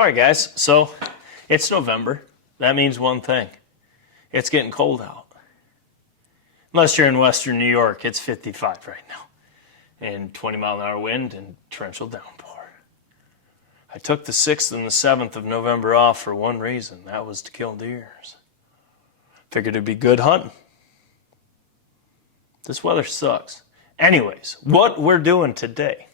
All right, guys, so it's November. That means one thing. It's getting cold out. Unless you're in western New York, it's 55 right now. And 20-mile-an-hour wind and torrential downpour. I took the 6th and the 7th of November off for one reason. That was to kill deers. Figured it'd be good hunting. This weather sucks. Anyways, what we're doing today.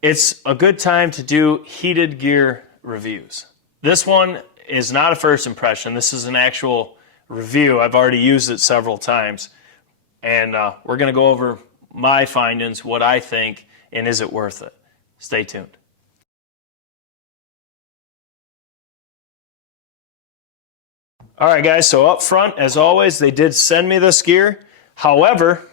It's a good time to do heated gear reviews. This one is not a first impression. This is an actual review. I've already used it several times. And we're going to go over my findings, what I think, and is it worth it? Stay tuned. All right, guys, so up front, as always, they did send me this gear. However,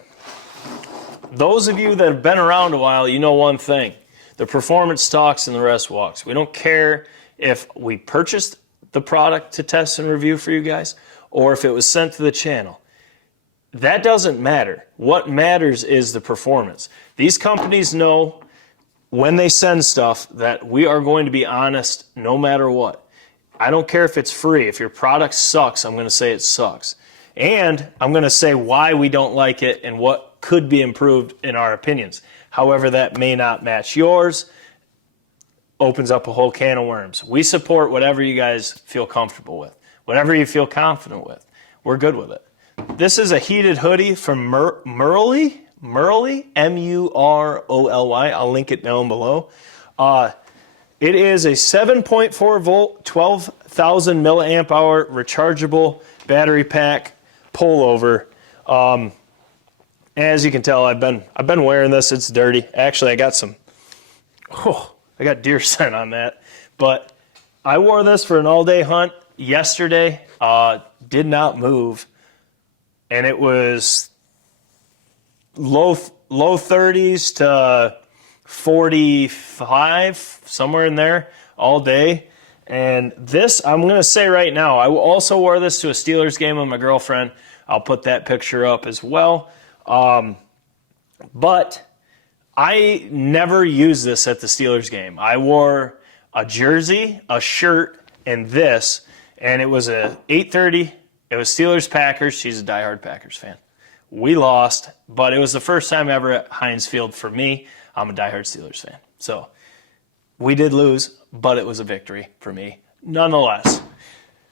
those of you that have been around a while, you know one thing. The performance talks and the rest walks. We don't care if we purchased the product to test and review for you guys or if it was sent to the channel. That doesn't matter. What matters is the performance. These companies know when they send stuff that we are going to be honest no matter what. I don't care if it's free. If your product sucks, I'm going to say it sucks. And I'm going to say why we don't like it and what could be improved in our opinions. However, that may not match yours. Opens up a whole can of worms. We support whatever you guys feel comfortable with. Whatever you feel confident with. We're good with it. This is a heated hoodie from Murley, M-U-R-O-L-Y. I'll link it down below. It is a 7.4 volt, 12,000 milliamp hour rechargeable battery pack pullover. As you can tell, I've been wearing this. It's dirty. Actually, I got deer scent on that. But I wore this for an all-day hunt yesterday. Did not move, and it was low 30s to 45, somewhere in there, all day. And this, I'm going to say right now, I also wore this to a Steelers game with my girlfriend. I'll put that picture up as well. But I never used this at the Steelers game. I wore a jersey, a shirt, and this, and it was a 8:30. It was Steelers-Packers. She's a diehard Packers fan. We lost, but it was the first time ever at Heinz Field for me. I'm a diehard Steelers fan. So we did lose, but it was a victory for me nonetheless.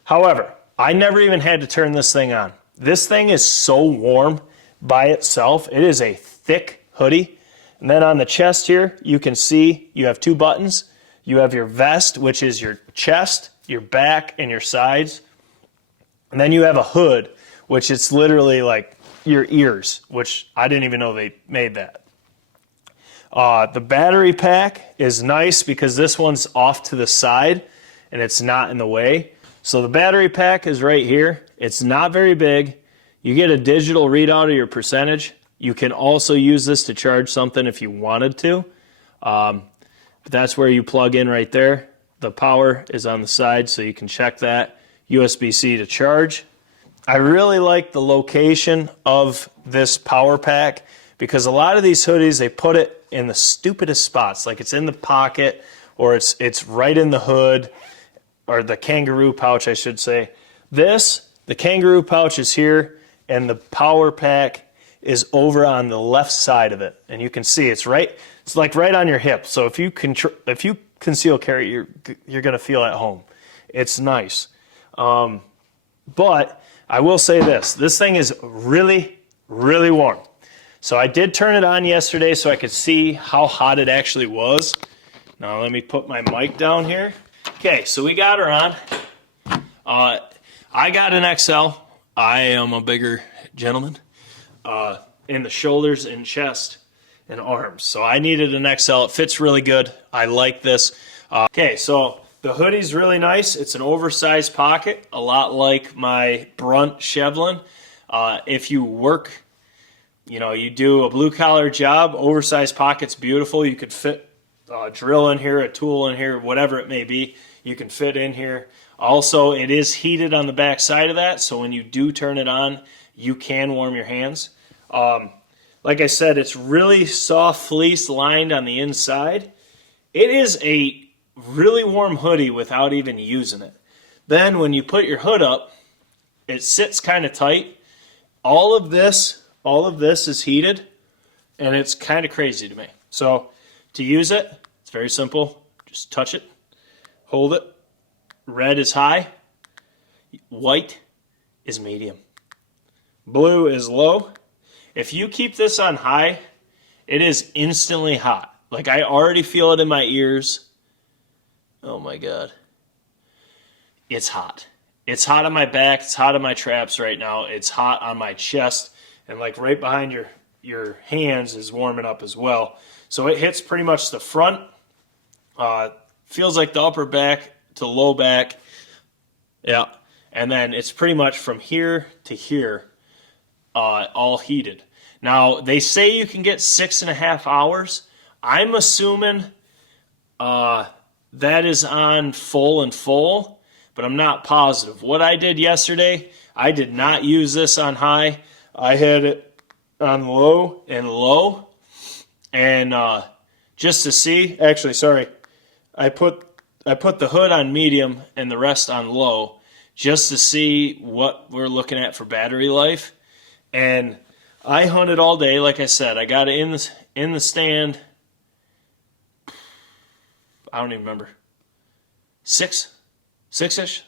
However, I never even had to turn this thing on. This thing is so warm by itself. It is a thick hoodie. And then on the chest here, you can see you have two buttons. You have your vest, which is your chest, your back, and your sides. And then you have a hood, which is literally like your ears, which I didn't even know they made that. The battery pack is nice because this one's off to the side and it's not in the way. So the battery pack is right here. It's not very big. You get a digital readout of your percentage. You can also use this to charge something if you wanted to. But that's where you plug in right there. The power is on the side, so you can check that. USB-C to charge. I really like the location of this power pack because a lot of these hoodies, they put it in the stupidest spots. Like it's in the pocket or it's right in the hood or the kangaroo pouch, I should say. The kangaroo pouch is here and the power pack is over on the left side of it. And you can see it's like right on your hip. So if you conceal carry, you're going to feel at home. It's nice. But I will say this thing is really, really warm. So I did turn it on yesterday so I could see how hot it actually was. Now let me put my mic down here. Okay, so we got her on. I got an XL. I am a bigger gentleman in the shoulders and chest and arms. So I needed an XL. It fits really good. I like this. Okay, so the hoodie's really nice. It's an oversized pocket, a lot like my Brunt Chevlin. If you work, you do a blue-collar job, oversized pocket's beautiful. You could fit a drill in here, a tool in here, whatever it may be. You can fit in here. Also, it is heated on the back side of that, so when you do turn it on, you can warm your hands. Like I said, it's really soft fleece lined on the inside. It is a really warm hoodie without even using it. Then when you put your hood up, it sits kind of tight. All of this is heated, and it's kind of crazy to me. So to use it, it's very simple. Just touch it, hold it. Red is high, white is medium, blue is low. If you keep this on high, it is instantly hot. Like, I already feel it in my ears. Oh my God. It's hot. It's hot on my back. It's hot on my traps right now. It's hot on my chest. And like right behind your hands is warming up as well. So it hits pretty much the front. Feels like the upper back to low back. Yeah. And then it's pretty much from here to here, all heated. Now, they say you can get 6.5 hours. I'm assuming that is on full and full, but I'm not positive. What I did yesterday, I did not use this on high. I had it on low and low. And just to see, actually, sorry, I put the hood on medium and the rest on low just to see what we're looking at for battery life. And I hunted all day, like I said. I got it in the stand. I don't even remember. Six-ish.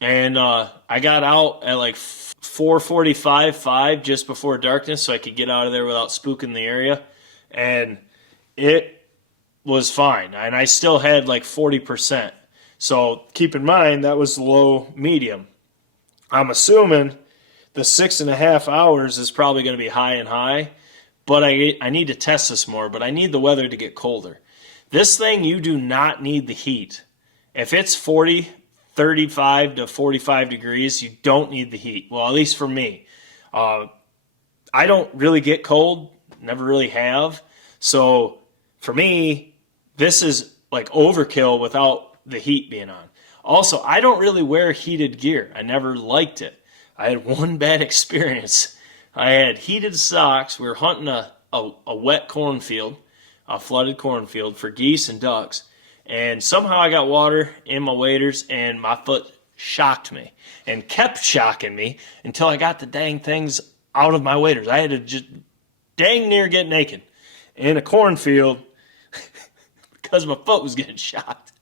And I got out at like 4:45, 5, just before darkness, so I could get out of there without spooking the area. And it was fine. And I still had like 40%. So keep in mind, that was low medium. I'm assuming the 6.5 hours is probably going to be high and high, but I need to test this more, but I need the weather to get colder. This thing, you do not need the heat. If it's 35 to 45 degrees, you don't need the heat. Well, at least for me. I don't really get cold, never really have. So for me, this is like overkill without the heat being on. Also, I don't really wear heated gear. I never liked it. I had one bad experience. I had heated socks. We were hunting a wet cornfield, a flooded cornfield for geese and ducks. And somehow I got water in my waders and my foot shocked me and kept shocking me until I got the dang things out of my waders. I had to just dang near get naked in a cornfield because my foot was getting shocked.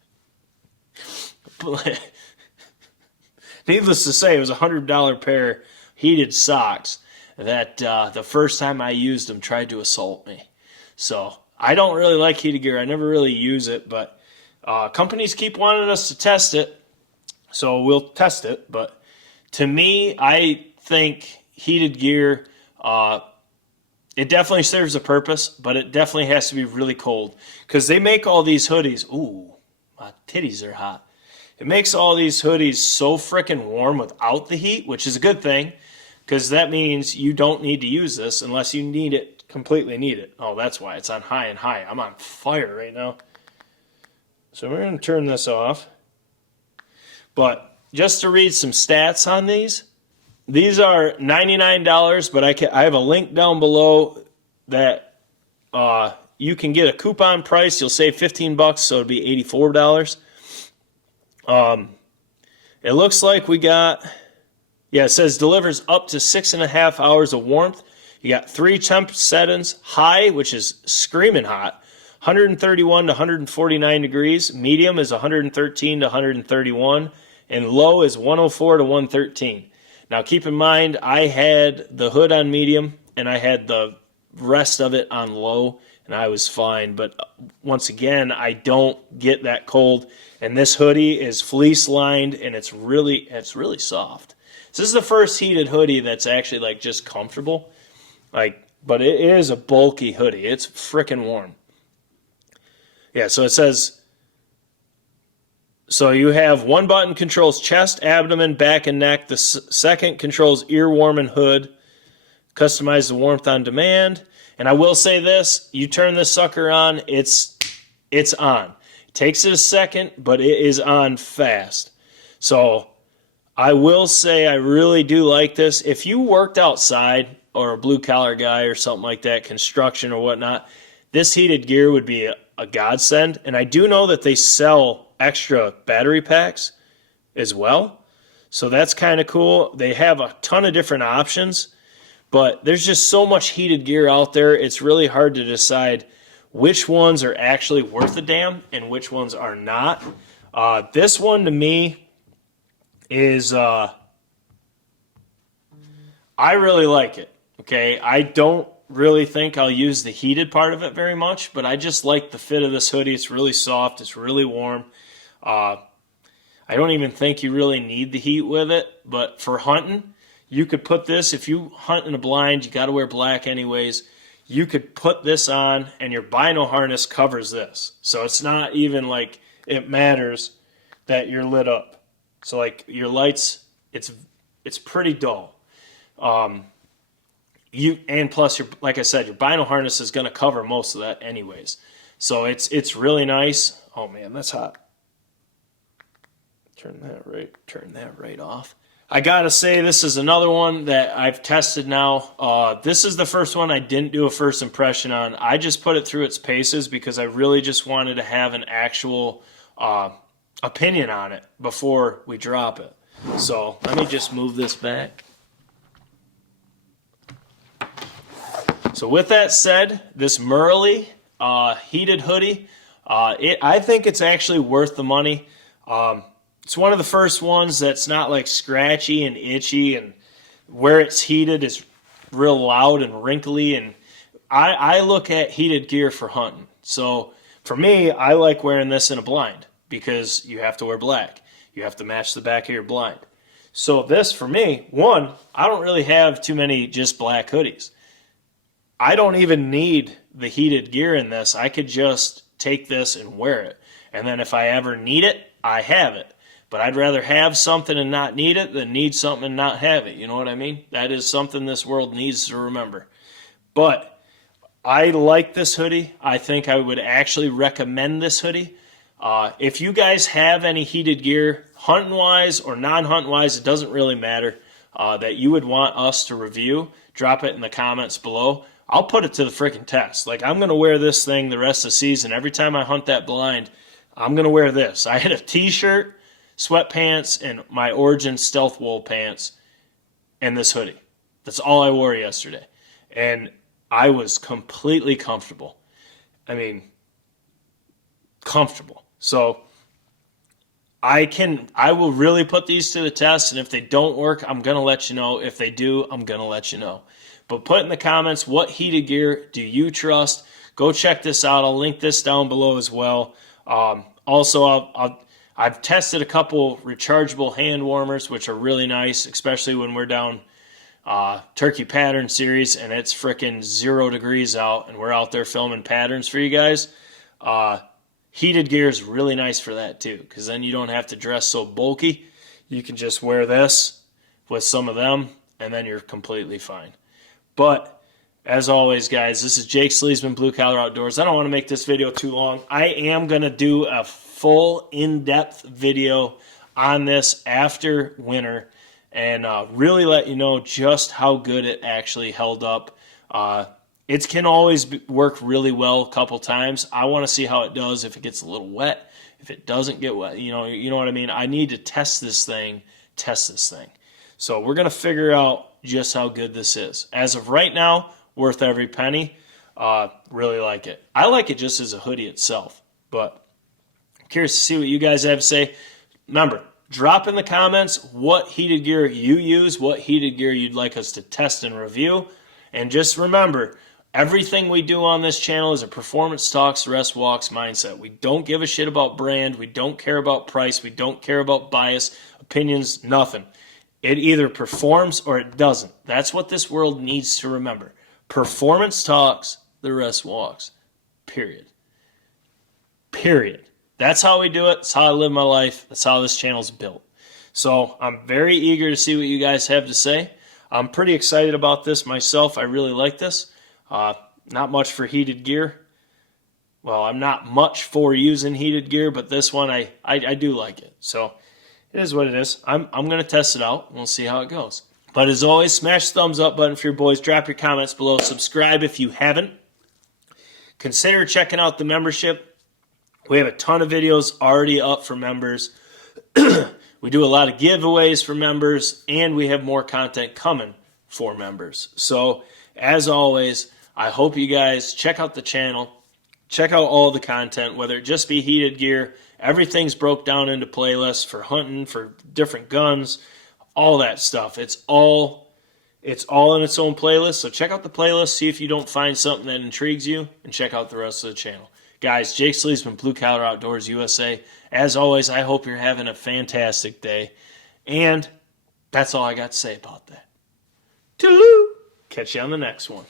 Needless to say, it was a $100 pair heated socks that the first time I used them tried to assault me. So I don't really like heated gear. I never really use it, but companies keep wanting us to test it, so we'll test it. But to me, I think heated gear, it definitely serves a purpose, but it definitely has to be really cold because they make all these hoodies. Ooh, my titties are hot. It makes all these hoodies so freaking warm without the heat, which is a good thing because that means you don't need to use this unless you need it, completely need it. Oh, that's why it's on high and high. I'm on fire right now. So we're going to turn this off. But just to read some stats on these are $99, but I have a link down below that you can get a coupon price. You'll save $15, so it'll be $84. It looks like we got, it says delivers up to 6.5 hours of warmth. You got 3 temp settings: high, which is screaming hot, 131 to 149 degrees. Medium is 113 to 131. And low is 104 to 113. Now keep in mind, I had the hood on medium and I had the rest of it on low, and I was fine. But once again, I don't get that cold. And this hoodie is fleece lined and it's really soft. So this is the first heated hoodie that's actually like just comfortable. But it is a bulky hoodie. It's freaking warm. Yeah, so it says, so you have one button controls chest, abdomen, back, and neck. The second controls ear, warm, and hood. Customize the warmth on demand. And I will say this, you turn this sucker on, it's on. It takes it a second, but it is on fast. So I will say I really do like this. If you worked outside or a blue-collar guy or something like that, construction or whatnot, this heated gear would be a godsend. And I do know that they sell extra battery packs as well. So that's kind of cool. They have a ton of different options, but there's just so much heated gear out there. It's really hard to decide which ones are actually worth a damn and which ones are not. This one to me is, I really like it. Okay, I don't really think I'll use the heated part of it very much, but I just like the fit of this hoodie. It's really soft. It's really warm. I don't even think you really need the heat with it, but for hunting, you could put this, if you hunt in a blind, you got to wear black anyways, you could put this on and your bino harness covers this. So it's not even like it matters that you're lit up. So like your lights, it's pretty dull. And plus, like I said, your bino harness is going to cover most of that anyways. So it's really nice. Oh man, that's hot. Turn that right off. I gotta say, this is another one that I've tested now. This is the first one I didn't do a first impression on. I just put it through its paces because I really just wanted to have an actual opinion on it before we drop it. So let me just move this back. So with that said, this Merrily heated hoodie, I think it's actually worth the money. It's one of the first ones that's not like scratchy and itchy, and where it's heated is real loud and wrinkly. And I look at heated gear for hunting. So for me, I like wearing this in a blind because you have to wear black. You have to match the back of your blind. So this, for me, one, I don't really have too many just black hoodies. I don't even need the heated gear in this. I could just take this and wear it. And then if I ever need it, I have it. But I'd rather have something and not need it than need something and not have it. You know what I mean? That is something this world needs to remember. But I like this hoodie. I think I would actually recommend this hoodie. If you guys have any heated gear, hunting-wise or non-hunting-wise, it doesn't really matter, that you would want us to review, drop it in the comments below. I'll put it to the freaking test. Like, I'm going to wear this thing the rest of the season. Every time I hunt that blind, I'm going to wear this. I had a t-shirt, sweatpants, and my Origin Stealth Wool pants, and this hoodie. That's all I wore yesterday. And I was completely comfortable. I mean, comfortable. So I will really put these to the test, and if they don't work, I'm going to let you know. If they do, I'm going to let you know. But put in the comments, what heated gear do you trust? Go check this out. I'll link this down below as well. Also, I've tested a couple rechargeable hand warmers, which are really nice, especially when we're down turkey pattern series and it's frickin' 0 degrees out and we're out there filming patterns for you guys. Heated gear is really nice for that too, because then you don't have to dress so bulky. You can just wear this with some of them and then you're completely fine. But as always, guys, this is Jake Sleesman, Blue Collar Outdoors. I don't want to make this video too long. I am going to do a full in-depth video on this after winter and really let you know just how good it actually held up. It can always work really well a couple times. I want to see how it does if it gets a little wet, if it doesn't get wet. You know what I mean? I need to test this thing. So we're going to figure out just how good this is. As of right now, worth every penny. Really like it. I like it just as a hoodie itself, but I'm curious to see what you guys have to say. Remember, drop in the comments what heated gear you use, what heated gear you'd like us to test and review. And just remember, everything we do on this channel is a performance talks, rest walks mindset. We don't give a shit about brand. We don't care about price. We don't care about bias, opinions, nothing. It either performs or it doesn't. That's what this world needs to remember. Performance talks, the rest walks. Period. That's how we do it. That's how I live my life. That's how this channel's built. So I'm very eager to see what you guys have to say. I'm pretty excited about this myself. I really like this. Not much for heated gear. Well, I'm not much for using heated gear, but this one I do like it. So it is what it is. I'm going to test it out. We'll see how it goes. But as always, smash the thumbs up button for your boys. Drop your comments below. Subscribe if you haven't. consider checking out the membership. We have a ton of videos already up for members. We do a lot of giveaways for members, and we have more content coming for members. So, as always, I hope you guys check out the channel. Check out all the content, whether it just be heated gear. Everything's broke down into playlists for hunting, for different guns, all that stuff. It's all in its own playlist. So check out the playlist, see if you don't find something that intrigues you, and check out the rest of the channel. Guys, Jake Sleesman, Blue Collar Outdoors USA. As always, I hope you're having a fantastic day. And that's all I got to say about that. Toodaloo! Catch you on the next one.